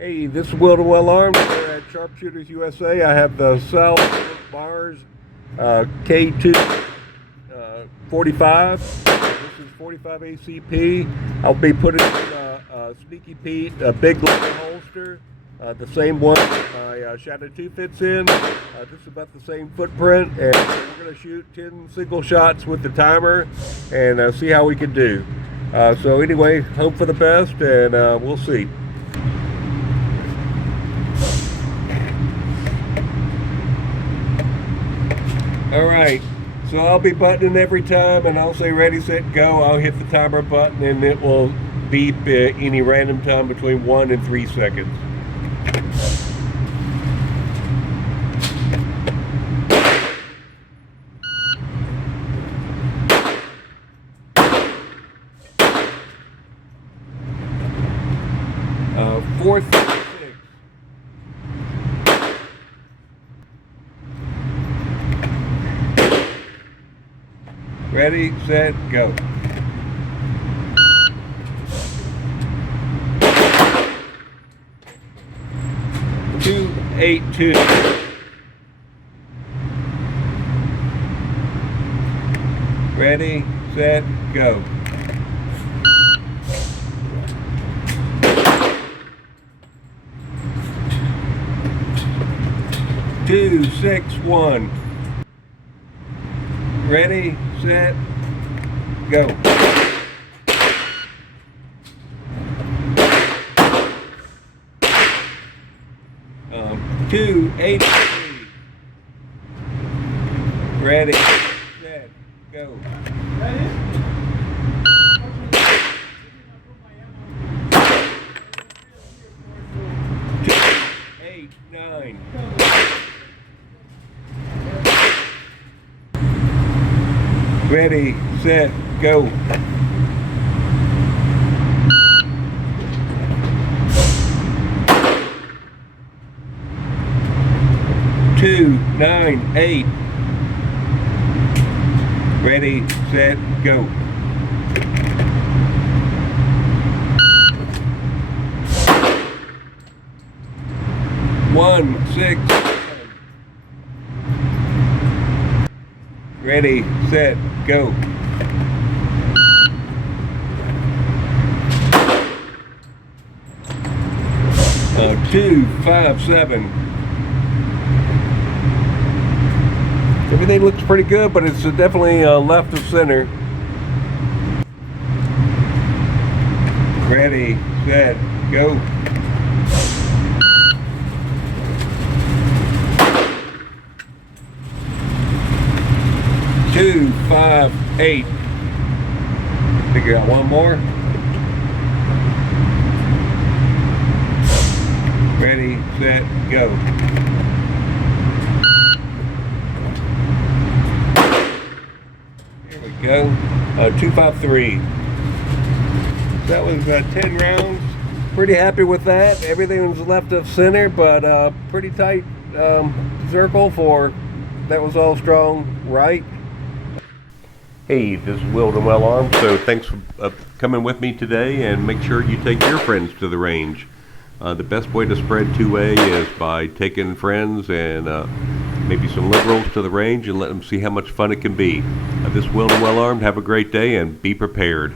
Hey, this is Will and Well Armed. We're at Sharpshooters USA. I have the SAR K2 45. This is 45 ACP. I'll be putting in a Sneaky Pete, a big leather holster, the same one my Shadow 2 fits in. This is about the same footprint, and we're going to shoot 10 single shots with the timer and see how we can do. So anyway, hope for the best, and we'll see. Alright, so I'll be buttoning every time, and I'll say ready, set, go. I'll hit the timer button and it will beep any random time between 1 and 3 seconds. Fourth, six. Ready, set, go. 282. Ready, set, go. 261. Ready, set, go. 283. Ready, set, go. 289. Ready, set, go. 298. Ready, set, go. 167. Ready, set, go. 257. Everything looks pretty good, but it's definitely left of center. Ready, set, go. 258. Figure out one more. Ready, set, go. Here we go. 253. That was 10 rounds. Pretty happy with that. Everything was left of center, but pretty tight circle for that was all strong right. Hey, this is Will and Well Armed, so thanks for coming with me today, and make sure you take your friends to the range. The best way to spread 2A is by taking friends and maybe some liberals to the range and let them see how much fun it can be. This is Will and Well Armed. Have a great day and be prepared.